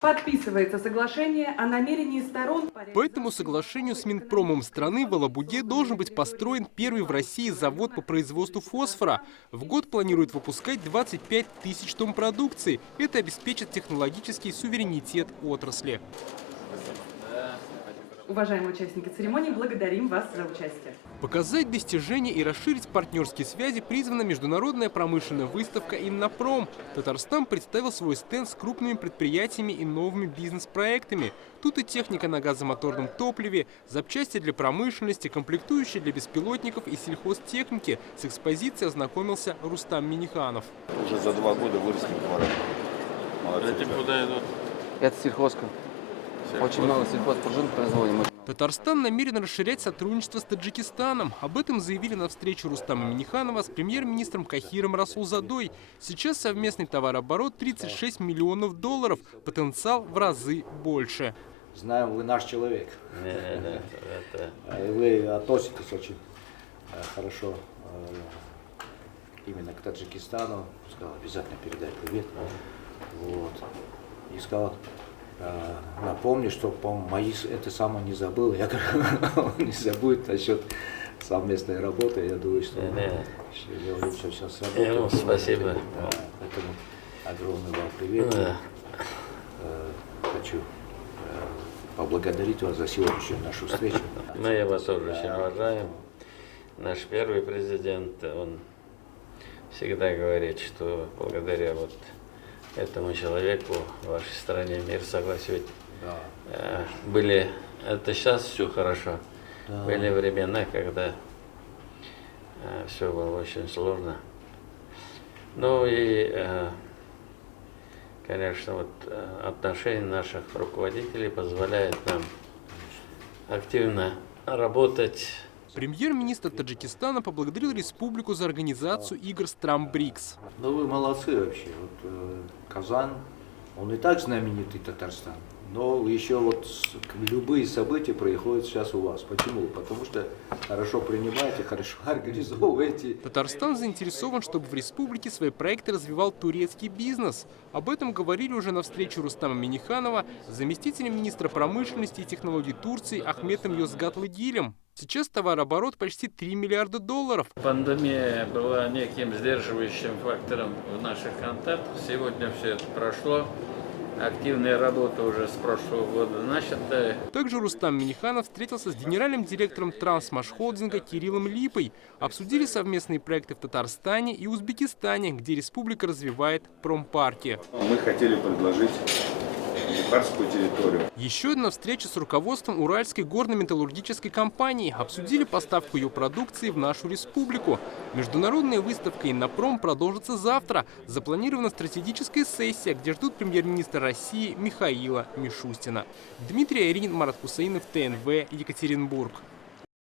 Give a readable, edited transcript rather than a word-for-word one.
Подписывается соглашение о намерении сторон. По этому соглашению с Минпромом страны в Алабуге должен быть построен первый в России завод по производству фосфора. В год планируют выпускать 25 тысяч тонн продукции. Это обеспечит технологический суверенитет отрасли. Уважаемые участники церемонии, благодарим вас за участие. Показать достижения и расширить партнерские связи призвана международная промышленная выставка «Иннопром». Татарстан представил свой стенд с крупными предприятиями и новыми бизнес-проектами. Тут и техника на газомоторном топливе, запчасти для промышленности, комплектующие для беспилотников и сельхозтехники. С экспозицией ознакомился Рустам Миниханов. Уже за 2 года выросли в 2 раза. Молодцы. Эти куда идут? Это сельхозка. Очень много сельхозпружин производим. Татарстан намерен расширять сотрудничество с Таджикистаном. Об этом заявили на встрече Рустама Миниханова с премьер-министром Кахиром Расулзадой. Сейчас совместный товарооборот 36 миллионов долларов. Потенциал в разы больше. Знаем, вы наш человек. Вы относитесь очень хорошо именно к Таджикистану. Сказал, обязательно передай привет. Вот. И сказал, напомню, что, по-моему, мои это самое не забыл. Я говорю, он не забудет насчет совместной работы. Я думаю, что я говорю, что сейчас работаю. Спасибо. Поэтому огромный вам привет. Хочу поблагодарить вас за сегодняшнюю нашу встречу. Мы вас тоже очень уважаем. Наш первый президент, он всегда говорит, что благодаря вот этому человеку в вашей стране мир, согласитесь. Да. Это сейчас все хорошо. Да. Были времена, когда все было очень сложно. Ну и, конечно, вот отношения наших руководителей позволяют нам активно работать. Премьер-министр Таджикистана поблагодарил республику за организацию игр стран БРИКС. Ну вы молодцы вообще. Вот, Казан, он и так знаменитый Татарстан, но еще вот любые события происходят сейчас у вас. Почему? Потому что хорошо принимаете, хорошо организовываете. Татарстан заинтересован, чтобы в республике свои проекты развивал турецкий бизнес. Об этом говорили уже на встрече Рустама Миниханова с заместителем министра промышленности и технологий Турции Ахметом Йозгатлыгилем. Сейчас товарооборот почти 3 миллиарда долларов. Пандемия была неким сдерживающим фактором в наших контактах. Сегодня все это прошло. Активная работа уже с прошлого года начата. Также Рустам Миниханов встретился с генеральным директором Трансмашхолдинга Кириллом Липой. Обсудили совместные проекты в Татарстане и Узбекистане, где республика развивает промпарки. Мы хотели предложить бухарскую территорию. Еще одна встреча с руководством Уральской горно-металлургической компании. Обсудили поставку ее продукции в нашу республику. Международная выставка «Иннопром» продолжится завтра. Запланирована стратегическая сессия, где ждут премьер-министра России Михаила Мишустина. Дмитрий Айрин, Марат Хусаинов, ТНВ, Екатеринбург.